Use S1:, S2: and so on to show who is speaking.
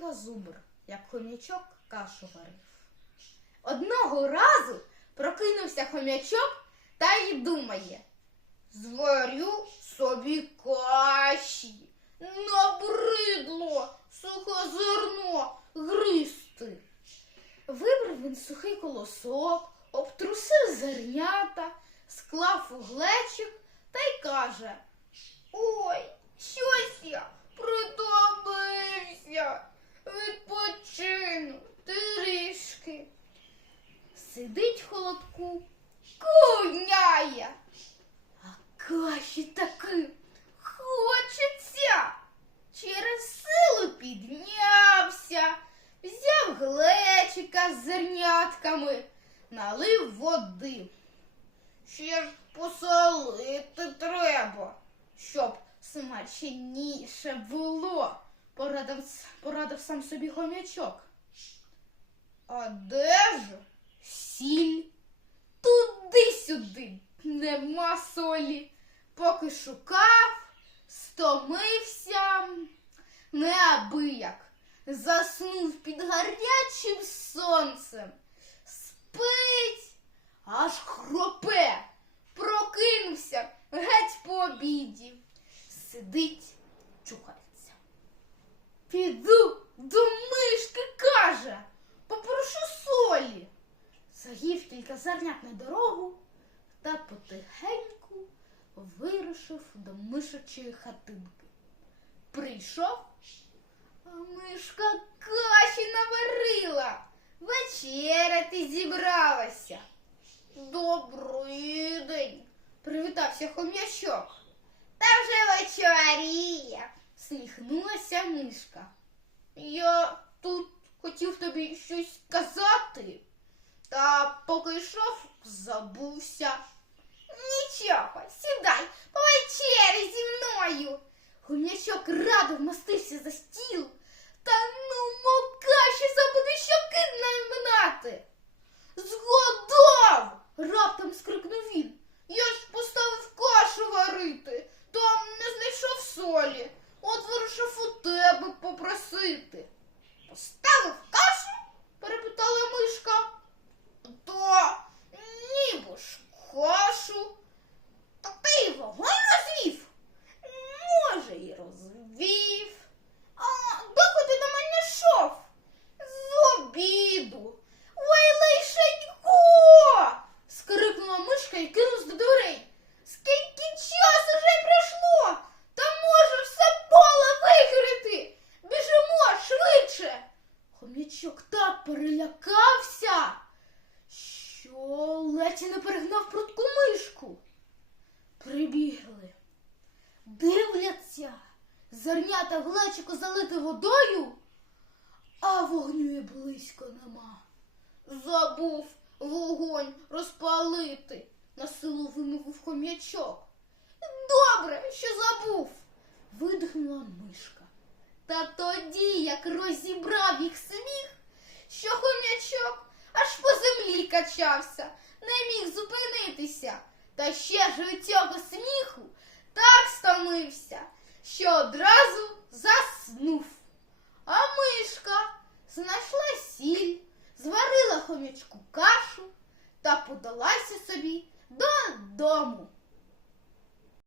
S1: Ольга Зубр, як хомячок кашу варив. Одного разу прокинувся хомячок та й думає. Зварю собі каші. Набридло сухе зерно гризти. Вибрав він сухий колосок, обтрусив зернята, склав у глечик та й каже. Ой, щось я Сидить холодку, куняє. А каші таки хочеться. Через силу піднявся, взяв глечика з зернятками, налив води. Ще ж посолити треба, щоб смачніше було, порадив, порадив сам собі хомячок. А де ж сіль? Туди-сюди нема солі. Поки шукав, стомився, неабияк. Заснув під гарячим сонцем. Спить, аж хропе. Прокинувся геть по обіді. Сидить, чухається. Піду до мишки, каже, попрошу солі. Заїв кілька зернят на дорогу та потихеньку вирушив до мишачої хатинки. Прийшов, а мишка каші наварила. Вечеряти зібралася. Добрий день, привітався хом'ячок. Та вже вечоріє, сміхнулася мишка. Я тут хотів тобі щось сказати, та поки йшов, забувся. Нічого, сідай, повечері зі мною. Хом'ячок радо вмостився за стіл. Та ну мокаші забуде щоки наминати. Згодов! раптом скрикнув він. Я ж поставив кашу варити, там не знайшов солі. От вирушив у тебе попросити. Поставив кашу? перепитала мишка. То ніби ж кашу. Та ти й вогонь розвів? Може, і розвів. А доки ти до мене йшов? З обіду. Ой, лишенько! скрикнула мишка і кинулась до дверей. Скільки часу вже пройшло? Та може все поле викрити. Біжимо швидше. Хомячок так перелякався, що ледь не перегнав прутку мишку. Прибігли. Дивляться, зернята в глечику залити водою, а вогню і близько нема. Забув вогонь розпалити, на силу вимовив хом'ячок. Добре, що забув, видихнула мишка. Та тоді, як розібрав їх сміх, що хом'ячок аж по землі качався, не міг зупинитися. Та ще ж від цього сміху так стомився, що одразу заснув. А мишка знайшла сіль, зварила хомячку кашу та подалася собі додому.